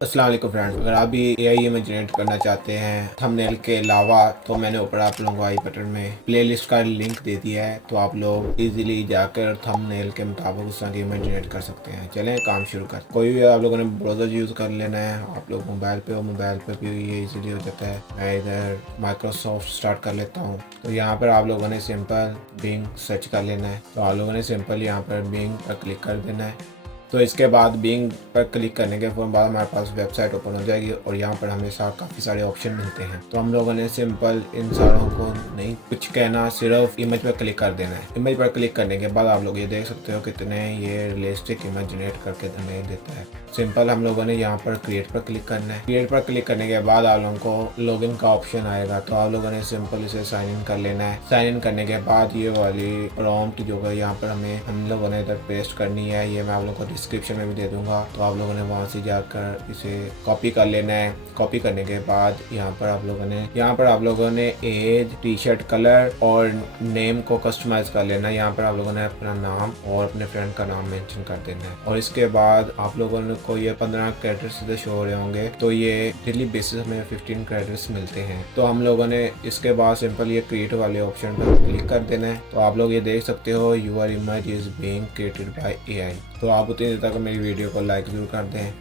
अस्सलाम वालेकुम फ्रेंड्स, अगर आप भी एआई में जनरेट करना चाहते हैं थंबनेल के अलावा तो मैंने ऊपर आप लोगों को आई बटन में प्लेलिस्ट का लिंक दे दिया है, तो आप लोग इजीली जाकर थंबनेल के मुताबिक उस तरह की इमेज जनरेट कर सकते हैं। चलें काम शुरू कर। कोई भी आप लोगों ने ब्राउज़र यूज़ कर लेना है। आप लोग मोबाइल पे हो, मोबाइल पे भी ये इजीली हो जाता है। मैं इधर माइक्रोसॉफ्ट स्टार्ट कर लेता हूँ। तो यहाँ पर आप लोगों ने सिंपल बिंग सर्च कर लेना है। तो आप लोगों ने सिंपल यहाँ पर बिंग पर क्लिक कर देना है। तो इसके बाद बिंग पर क्लिक करने के बाद हमारे पास वेबसाइट ओपन हो जाएगी और यहाँ पर हमें काफ़ी सारे ऑप्शन मिलते हैं। तो हम लोगों ने सिंपल इन सारों को नहीं कुछ कहना, सिर्फ इमेज पर क्लिक कर देना है। इमेज पर क्लिक करने के बाद आप लोग ये देख सकते हो कितने ये रियलिस्टिक इमेज जनरेट करके हमें देता है। सिंपल हम लोगों ने यहाँ पर क्रिएट पर क्लिक करना है। क्रिएट पर क्लिक करने के बाद आप लोगों को लॉगिन का ऑप्शन आएगा। तो आप लोगों ने सिंपल इसे साइन इन कर लेना है। साइन इन करने के बाद ये वाली प्रॉम्प्ट जो है यहाँ पर हम लोगों ने इधर पेस्ट करनी है। ये मैं आप लोगों को डिस्क्रिप्शन में भी दे दूंगा, तो आप लोगों ने वहां से जाकर इसे कॉपी कर लेना है। कॉपी करने के बाद यहाँ पर आप लोगों ने एज, टी शर्ट कलर और नेम को कस्टमाइज कर लेना है। यहाँ पर आप लोगों ने अपना नाम और अपने फ्रेंड का नाम मेंशन कर देना है। और इसके बाद आप लोगों को ये 15 कैरेक्टर्स सीधे शो हो रहे होंगे। तो ये डेली बेसिस में 15 कैरेक्टर्स मिलते हैं। तो हम लोगों ने इसके बाद सिंपल ये क्रिएट वाले ऑप्शन पर क्लिक कर देना है। तो आप लोग ये देख सकते हो your image is being created by AI. तो आप उतनी देर तक मेरी वीडियो को लाइक जरूर कर दें।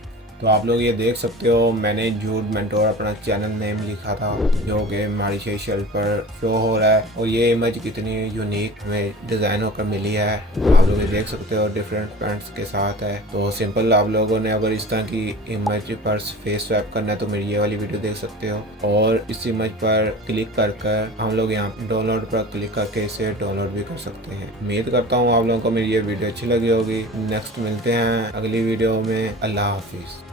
तो आप लोग ये देख सकते हो मैंने जूड मेंटोर अपना चैनल नेम लिखा था, जो कि हमारी शेल पर शो हो रहा है। और ये इमेज कितनी यूनिक हमें डिज़ाइन होकर मिली है। आप लोग ये देख सकते हो डिफरेंट पैंट्स के साथ है। तो सिंपल आप लोगों ने अगर इस तरह की इमेज पर फेस स्वैप करना है तो मेरी ये वाली वीडियो देख सकते हो। और इस इमेज पर क्लिक कर हम लोग यहाँ डाउनलोड पर क्लिक करके इसे डाउनलोड भी कर सकते हैं। उम्मीद करता हूँ आप लोगों को मेरी ये वीडियो अच्छी लगी होगी। नेक्स्ट मिलते हैं अगली वीडियो में। अल्लाह हाफिज़।